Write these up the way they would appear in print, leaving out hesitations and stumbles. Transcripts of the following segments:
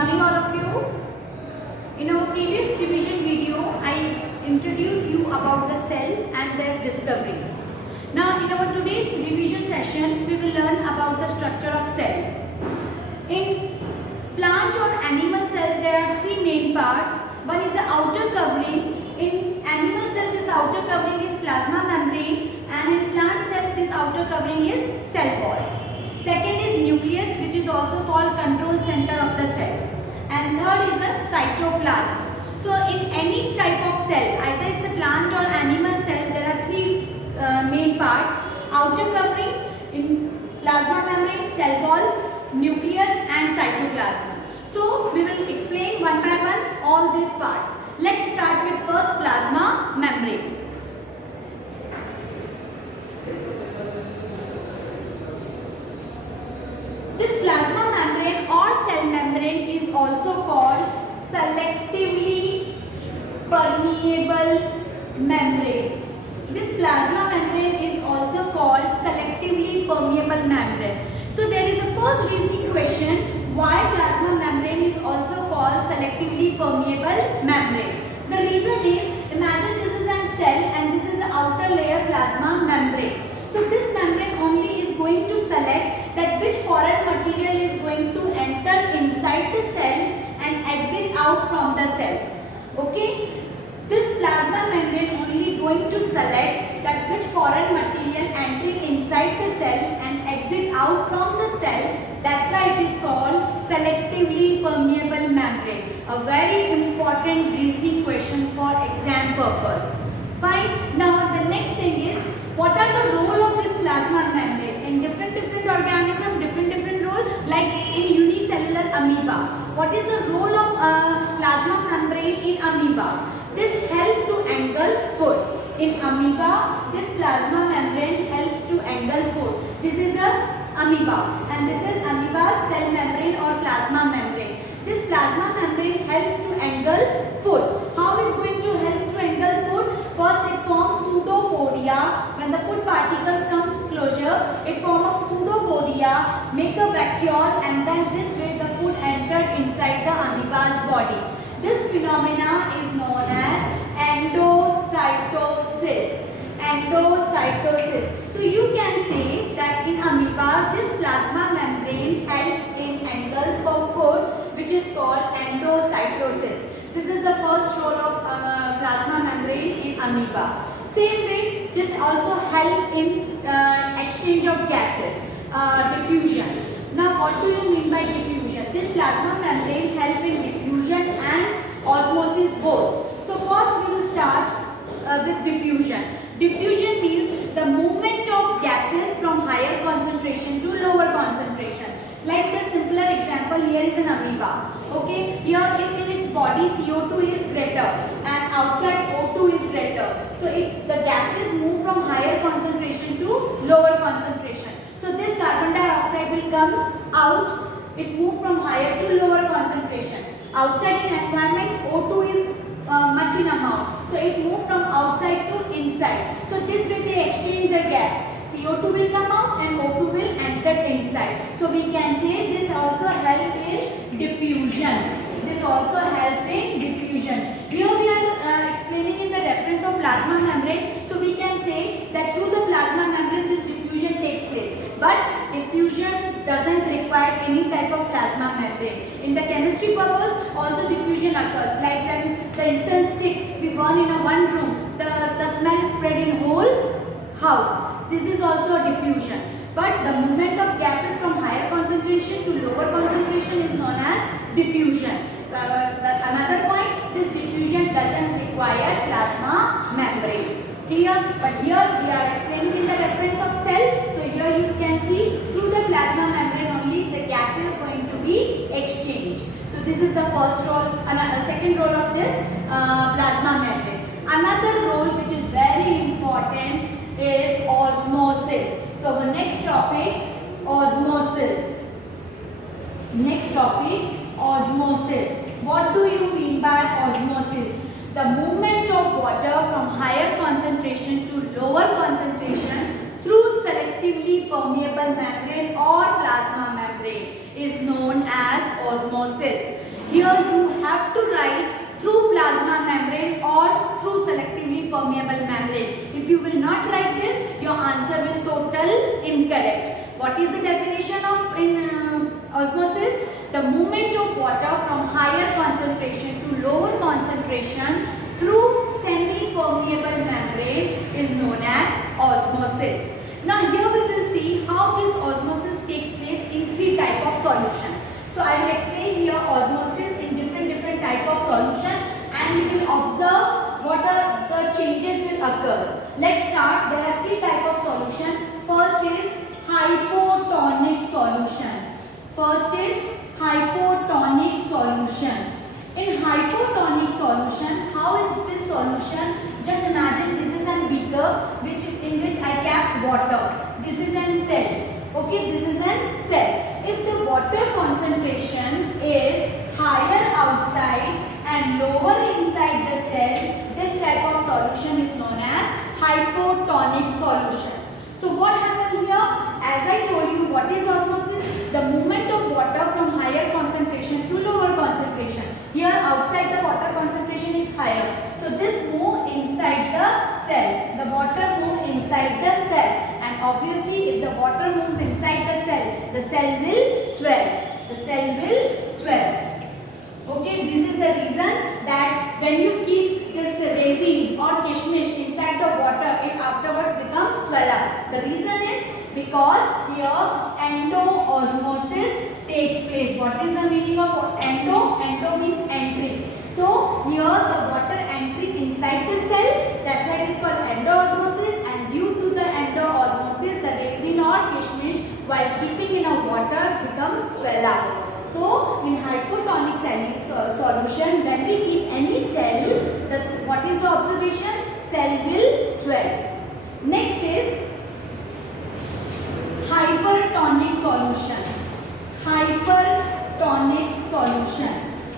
morning all of you. In our previous revision video, I introduced you about the cell and their discoveries. Now in our today's revision session, we will learn about the structure of cell. In plant or animal cell, there are three main parts. One is the outer covering. In animal cell, this outer covering is plasma membrane, and in plant cell, this outer covering is cell wall. Second is nucleus, which is also called control center of the cell. And third is the cytoplasm. So in any type of cell, either it's a plant or animal cell, there are three main parts: outer covering, in plasma membrane, cell wall, nucleus and cytoplasm. So we will explain one by one all these parts. Let's start with first plasma membrane. This plasma membrane or cell membrane is also called selectively permeable membrane. This plasma membrane is also called selectively permeable membrane. So there is a first reasoning question, why plasma membrane is also called selectively permeable membrane. The reason is, imagine this is a cell and this is the outer layer plasma membrane. So this membrane only is going to select that which foreign material is going to enter inside the cell and exit out from the cell. Okay? This plasma membrane only going to select that which foreign material entering inside the cell and exit out from the cell. That's why it is called selectively permeable membrane. A very important reasoning question for exam purpose. Fine. Now the next thing is, what are the role of this plasma membrane? In different organism, different role. Like in unicellular amoeba, what is the role of plasma membrane in amoeba? This helps to engulf food. In amoeba, this plasma membrane helps to engulf food. This is a amoeba, and this is amoeba's cell membrane or plasma membrane. This plasma membrane helps to engulf food. How is going to help to engulf food? First, it forms pseudopodia. When the food particles comes closer, it forms a pseudopodia, make a vacuole, and then this way the food entered inside the amoeba's body. This phenomena is known as endocytosis. Endocytosis. So you can say that in amoeba, this plasma membrane helps in engulf of food, which is called endocytosis. This is the first role of plasma membrane in amoeba. Same way, this also help in exchange of gases, diffusion. Now, what do you mean by diffusion? This plasma membrane help in diffusion and osmosis both. So first we will start with diffusion. Diffusion means the movement of gases from higher concentration to lower concentration. Like just simpler example, here is an amoeba. Okay, here in its body CO2 is greater and outside O2 is greater. So if the gases move from higher concentration to lower concentration. So this carbon dioxide will comes out, it moves from higher to lower concentration. Outside in environment, O2 is much in amount. So it moves from outside to inside. So this way they exchange their gas. CO2 will come out and O2 will enter inside. So we can say this also help in diffusion. This also help in diffusion. Here we are explaining in the reference of plasma membrane. So we can say that through the plasma membrane this diffusion takes place. But diffusion doesn't require any type of plasma membrane. In the chemistry purpose, also diffusion occurs. Like when the incense stick we burn in a one room, the smell is spread in whole house. This is also a diffusion. But the movement of gases from higher concentration to lower concentration is known as diffusion. Another point, this diffusion doesn't require plasma membrane. Clear? But here we are explaining in the reference of cell. So here you can see through the plasma membrane only the gas is going to be exchanged. So this is the first role, second role of this plasma membrane. Another role which is very important is osmosis. So the next topic, osmosis. Next topic, osmosis. What do you mean by osmosis? The movement of water from higher concentration to lower concentration through selectively permeable membrane or plasma membrane is known as osmosis. have to write through plasma membrane or through selectively permeable membrane. If you will not write this, your answer will total incorrect. What is the definition of osmosis? The movement of water from higher concentration to lower concentration through semi-permeable membrane is known as osmosis. Now here we will see how this osmosis takes place in three type of solution. So I will explain here osmosis in different type of solution, and we will observe what are the changes will occur. Let's start. There are three type of solution. First is hypotonic solution. First is hypotonic solution. In hypotonic solution, how is this solution? Just imagine this is a beaker in which I kept water. This is a cell. Okay, this is a cell. If the water concentration is higher outside and lower inside the cell, this type of solution is known as hypotonic solution. So what happened here? As I told you, what is osmosis? The movement of water from higher concentration to lower concentration. Here outside the water concentration is higher. So this move inside the cell. The water move inside the cell. And obviously if the water moves inside the cell will swell. The cell will swell. Okay, this is the reason that when you keep this resin or kishmish inside the water, it afterwards becomes swell up. The reason is because here endoosmosis takes place. What is the meaning of endo? Endo means entry. So here the water entry inside the cell, that's why it is called endoosmosis, and due to the endoosmosis, the resin or kishmish while keeping in a water becomes swell up. So in hypotonic solution, when we keep any cell, what is the observation? Cell will swell. Next is hypertonic solution. Hypertonic solution.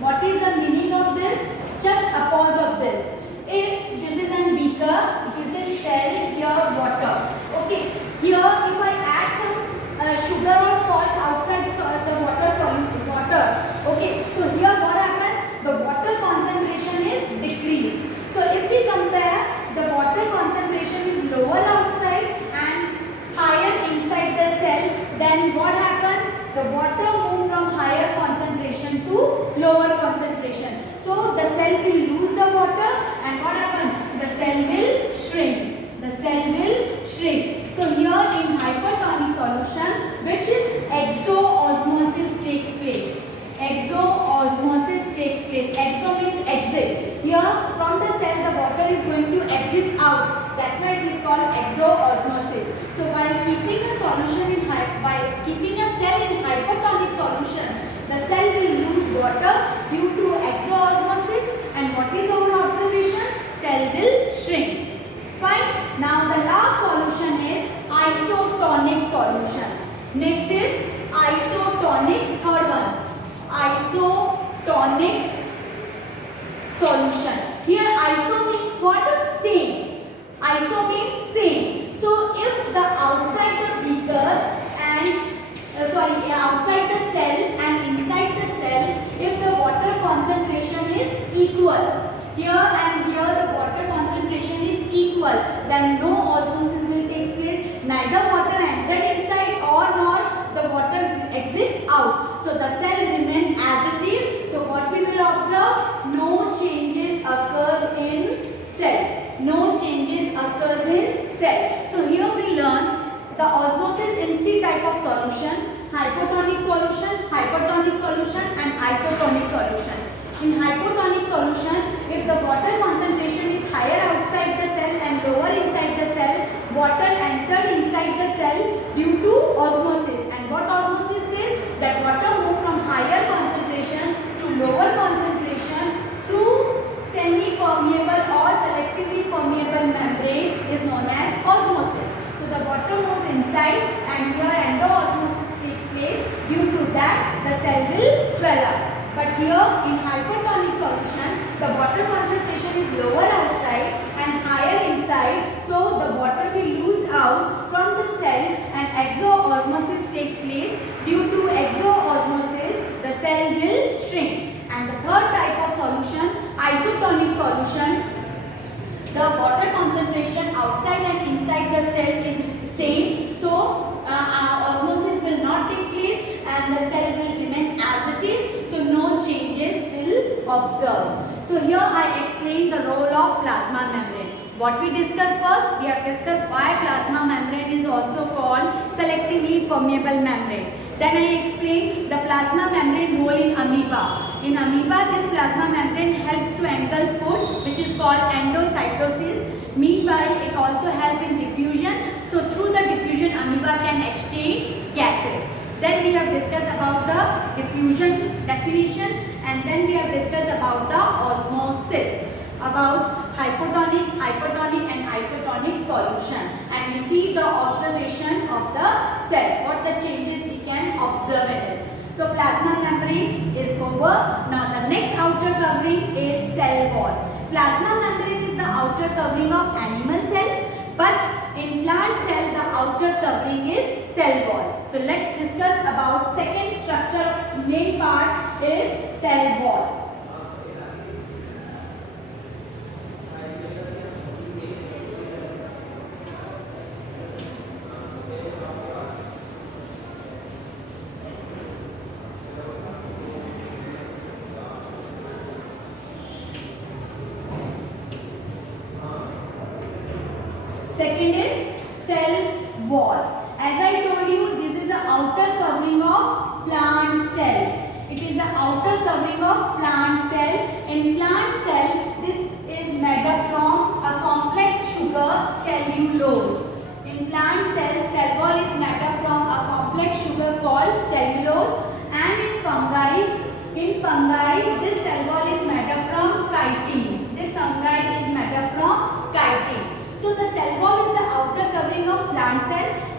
What is the meaning of this? Just a pause of this. If this is a beaker, this is cell, here water. Okay. Here if I add some sugar or salt outside the water. Okay. So here what happened? The water concentration is decreased. So if we compare, the water concentration is lower outside and higher inside the cell, then what happened? The water moved from higher concentration to lower concentration. So the cell will lose the water, and what happened? The cell will shrink. The cell will shrink. So here in hypertonic solution, which exoosmosis takes place. Exoosmosis takes place. Exo means exit. Here from the cell the water is going to exit out. That's why it is called exoosmosis. So while keeping a cell in hypertonic solution, the cell will lose water due to exoosmosis, and what is our observation? Cell will shrink. Fine. Now the last solution is isotonic solution. Next is isotonic, third one. Isotonic solution. Here iso means what? Same. Iso means same. So if the outside the beaker and outside the cell and inside the cell, if the water concentration is equal, here and here the water concentration is equal, then no osmosis will take place. Neither water entered inside nor the water exit out. So the cell remains as it is. So what we will observe? No changes occurs in cell. No changes occurs in cell. So here we learn the osmosis in three type of solution: hypotonic solution, hypertonic solution, and isotonic solution. In hypotonic solution, if the water concentration is higher outside the cell and lower inside the cell, water entered inside the cell due to osmosis. And what osmosis is? That water moves from higher concentration to lower concentration through semi-permeable or selectively permeable membrane is known as osmosis. So the water moves inside, and here endoosmosis takes place. Due to that, the cell will swell up. But here in hypertonic solution, the water concentration is lower outside and higher inside. So the water will lose out from the cell, and exoosmosis takes place. Due to exoosmosis, the cell will shrink. And the third type of solution, the water concentration outside and inside the cell is same. So osmosis will not take place and the cell will remain as it is. So no changes will observe. So here I explain the role of plasma membrane. What we discussed first, we have discussed why plasma membrane is also called selectively permeable membrane. Then I explained the plasma membrane role in amoeba. In amoeba, this plasma membrane helps to engulf food, which is called endocytosis. Meanwhile, it also helps in diffusion. So through the diffusion, amoeba can exchange gases. Then we have discussed about the diffusion definition, and then we have discussed about the osmosis, about hypotonic, hypertonic and isotonic solution, and we see the observation of the cell, what the changes we can observe in it. So plasma membrane is over. Now the next outer covering is cell wall. Plasma membrane is the outer covering of animal cell, but in plant cell the outer covering is cell wall. So let's discuss about second structure. Main part is cell wall. Second is cell wall. As I told you, this is the outer covering of plant cell. It is the outer covering of plant cell. In plant cell, this is made up from a complex sugar cellulose. In plant cell, cell wall is made up from a complex sugar called cellulose, and in fungi, this cell wall is made up from chitin. This fungi is made up from chitin. So the cell wall is the outer covering of plant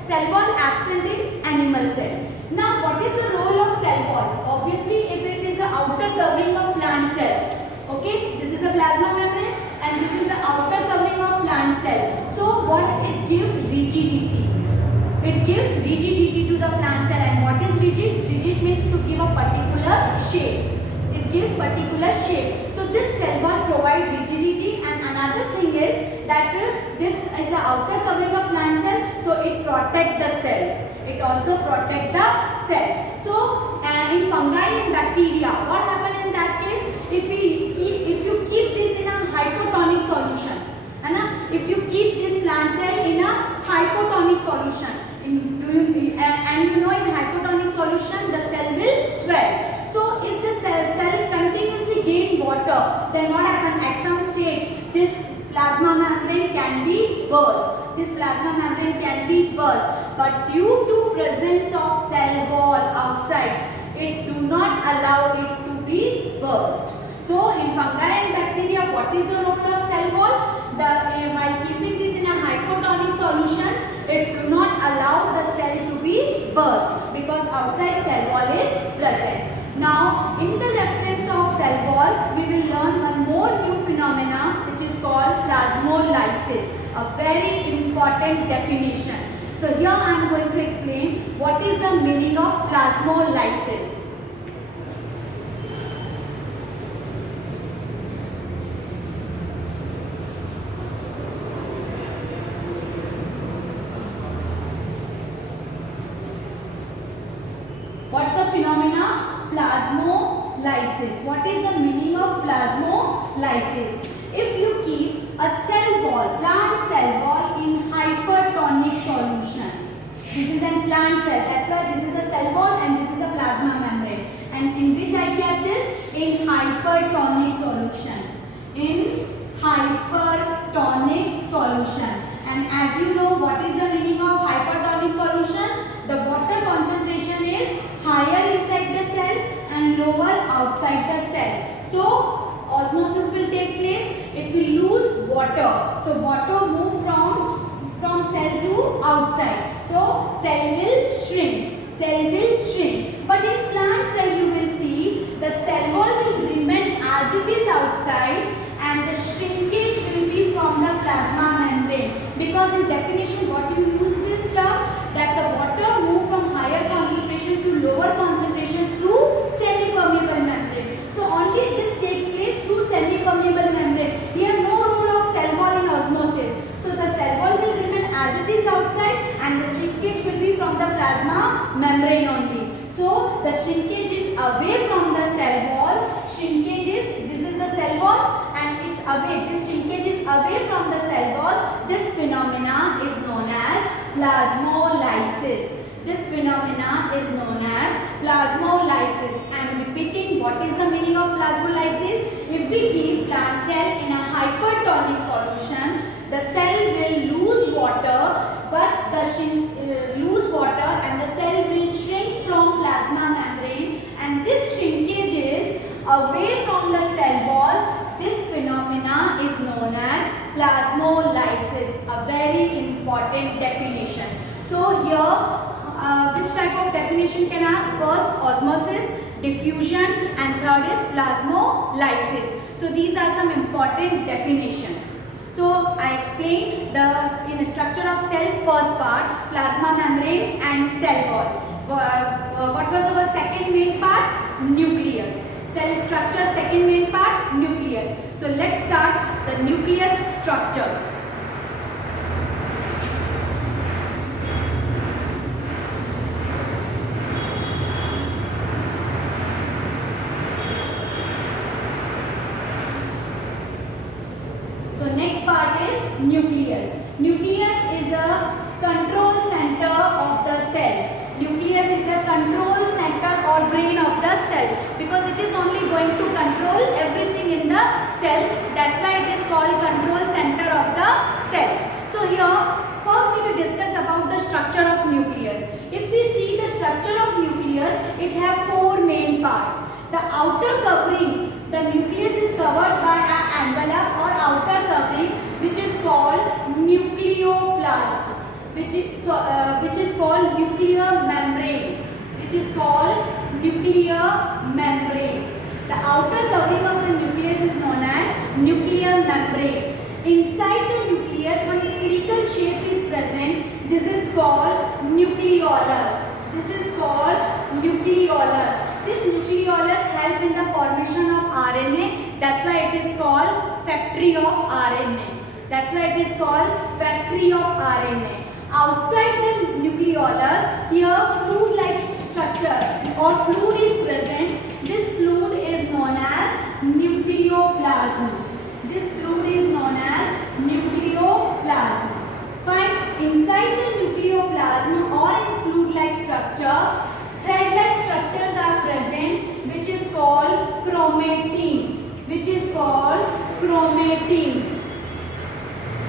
cell wall absent in animal cell. Now what is the role of cell wall? Obviously if it is the outer covering of plant cell, okay, this is a plasma membrane and this is the outer covering of plant cell. So what it gives? Rigidity. It gives rigidity to the plant cell. And what is rigid? Rigid means to give a particular shape. It gives particular shape. So this cell wall provides rigidity, and another thing is that this is the outer covering of plant cell, so it protects the cell. It also protects the cell. So in fungi and bacteria, what happens in that case? If you keep this in a hypotonic solution, if you keep this plant cell in a hypotonic solution, and you know in hypotonic solution the cell will swell. So if the cell continuously gain water, then what happens? At some stage, this plasma membrane can be burst. This plasma membrane can be burst. But due to presence of cell wall outside, it do not allow it to be burst. So in fungi and bacteria, what is the role of cell wall? While keeping this in a hypotonic solution, it do not allow the cell to be burst because outside cell wall is present. Now, in the reference of cell wall, we will learn one more new phenomena which is called plasmolysis, a very important definition. So here I am going to explain what is the meaning of plasmolysis. What's the phenomena? Plasmolysis. What is the meaning of plasmolysis? If you keep a cell wall, plant cell wall in hypertonic solution. This is a plant cell. That's why this is a cell wall and this is a plasma membrane. And in which I kept this? In hypertonic solution. In hypertonic solution. And as you know, what is the meaning of hypertonic solution? The water concentration is higher inside the cell and lower outside the cell. So osmosis will take place. It will lose water. So water move from cell to outside. So cell will shrink. Cell will shrink. But in plant cell you will see the cell wall will remain as it is outside and the shrinkage will be from the plasma membrane. Because in definition what you use this term, that the water move from higher concentration to lower concentration through semi-permeable membrane. So only this takes place through semi-permeable membrane. membrane only. So the shrinkage is away from the cell wall. Shrinkage is, this is the cell wall and it's away. This shrinkage is away from the cell wall. This phenomena is known as plasmolysis. This phenomena is known as plasmolysis. I am repeating, what is the meaning of plasmolysis? If we give plant cell in a hypertonic solution, the cell will lose water, but lose water and the cell will shrink from plasma membrane, and this shrinkage is away from the cell wall. This phenomena is known as plasmolysis, a very important definition. So here, which type of definition can ask? First, osmosis, diffusion, and third is plasmolysis. So these are some important definitions. So I explained in the structure of cell, first part, plasma membrane and cell wall. What was our second main part? Nucleus. Cell structure, second main part, nucleus. So let's start the nucleus structure. Next part is nucleus. Nucleus is a control center of the cell. Nucleus is a control center or brain of the cell, because it is only going to control everything in the cell. That's why it is called control center of the cell. So here, first we will discuss about the structure of nucleus. If we see the structure of nucleus, it has four main parts. The outer covering, the nucleus is covered by an envelope or outer covering, which is called nucleoplasm, which is called nuclear membrane, which is called nuclear membrane. The outer covering of the nucleus is known as nuclear membrane. Inside the nucleus, one spherical shape is present. This is called nucleolus. This is called nucleolus. This nucleolus help in the formation of RNA. That's why it is called factory of RNA. That's why it is called factory of RNA. Outside the nucleolus, here fluid-like structure or fluid is present. This fluid is known as nucleoplasm. This fluid is known as nucleoplasm. Fine. Inside the nucleoplasm or in fluid-like structure, thread-like structures are present, which is called chromatin. Which is called chromatin.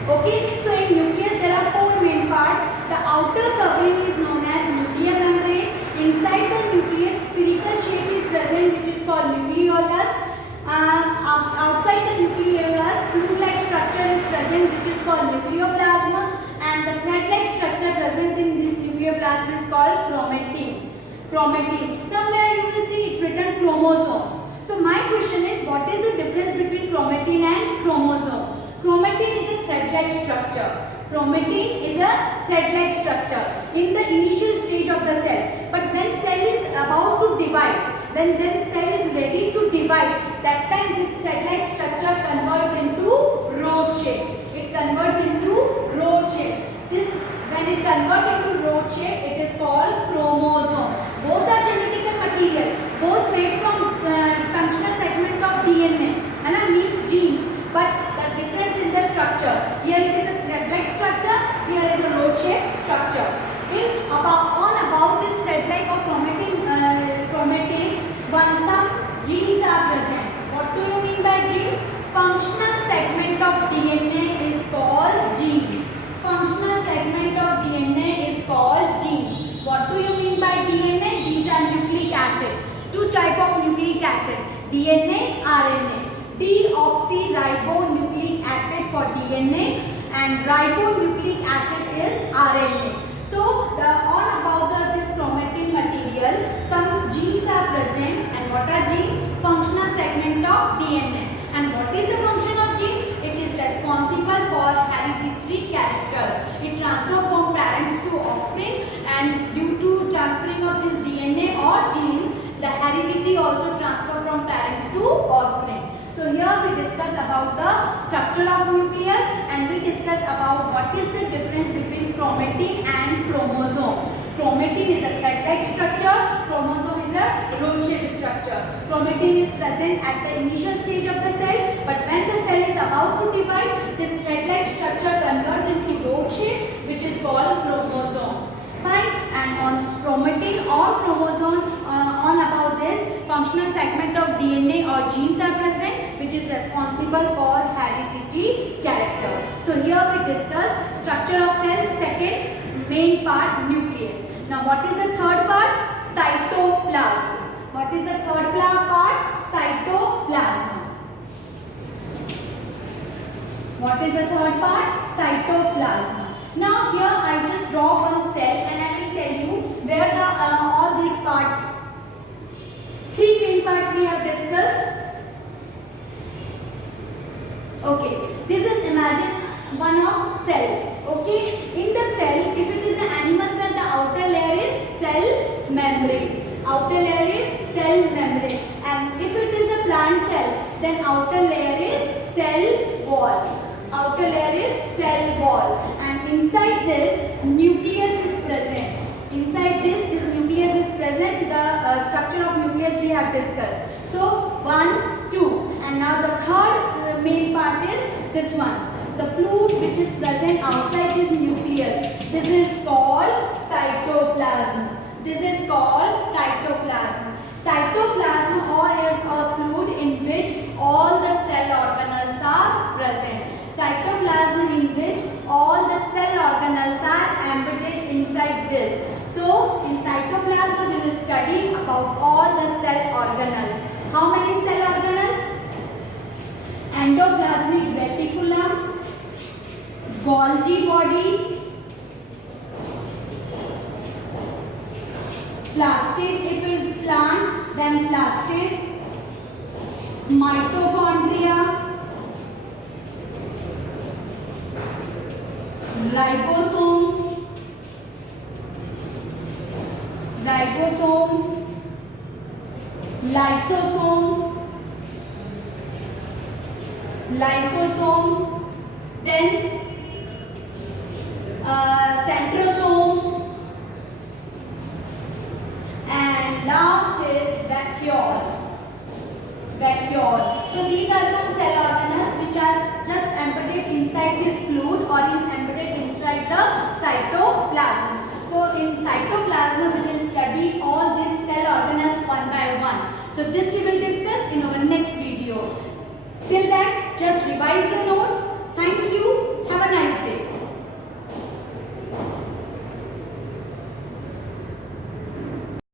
Okay, so in nucleus there are four main parts. The outer covering is known as nuclear membrane. Inside the nucleus, spherical shape is present, which is called nucleolus. Outside the nucleolus, fluid-like structure is present, which is called nucleoplasm, and the thread-like structure present in this nucleoplasm is called chromatin. Chromatin. Somewhere you will see it written chromosome. So my question is, what is the difference between chromatin and chromosome? Chromatin is a thread-like structure. Chromatin is a thread-like structure in the initial stage of the cell. But when cell is about to divide, when then cell is ready to divide, that time this thread-like structure converts into rod shape. It converts into rod shape. When it converts into rod shape, it is called chromosome. Both are genetical material. Both made from functional segment of DNA. And means genes. But the difference in the structure. Here it is a thread-like structure. Here is a rod-shaped structure. About this thread-like or chromatin, some genes are present. What do you mean by genes? Functional segment of DNA is called gene. Functional segment of DNA is called genes. What do you mean by DNA? These are nucleic acid. Two type of nucleic acid. DNA, RNA. Deoxyribonucleic acid for DNA and ribonucleic acid is RNA. So this chromatin material, some genes are present, and what are genes? Functional segment of DNA. And what is the function of genes? It is responsible for hereditary characters. It transfers from parents to offspring, and due to transferring of this DNA or genes, the heredity also transfer from parents to offspring. So here we discuss about the structure of nucleus, and we discuss about what is the difference between chromatin and chromosome. Chromatin is a thread-like structure. Chromosome is a rod-shaped structure. Chromatin is present at the initial stage of the cell, but when the cell is about to divide, this thread-like structure converts into rod shape, which is called chromosomes. Fine. And on chromatin or chromosome, on about this, functional segment of DNA or genes are present, which is responsible for hereditary character. So here we discuss structure of cell. Second main part, nucleus. Now what is the third part? Cytoplasm. What is the third part? Cytoplasm. What is the third part? Cytoplasm. Now here I just draw one cell and I will tell you where the all these parts, three main parts we have discussed. Okay, this is imagine one of cell. Okay, in the cell, if it is an animal cell, the outer layer is cell membrane. Outer layer is cell membrane, and if it is a plant cell, then outer layer is cell wall. Outer layer is cell wall, and inside this nucleus is present. Inside this nucleus is present. The structure of nucleus we have discussed. So 1, 2, and now the third main part is this one. The fluid which is present outside this nucleus. This is called cytoplasm. This is called cytoplasm. Cytoplasm or a fluid in which all the cell organelles are present. Cytoplasm in which all the cell organelles are embedded inside this. So in cytoplasm we will study about all the cell organelles. How many cell organelles? Endoplasmic reticulum, Golgi body, plastid if it is plant, then plastid, mitochondria, ribosomes, lysosomes, then centrosomes, and last is vacuole. So these are some cell organelles which are just embedded inside this fluid or embedded inside the cytoplasm. So in cytoplasm we will study all these cell organelles one by one. So this we will discuss in our next video. Till that, just revise the notes.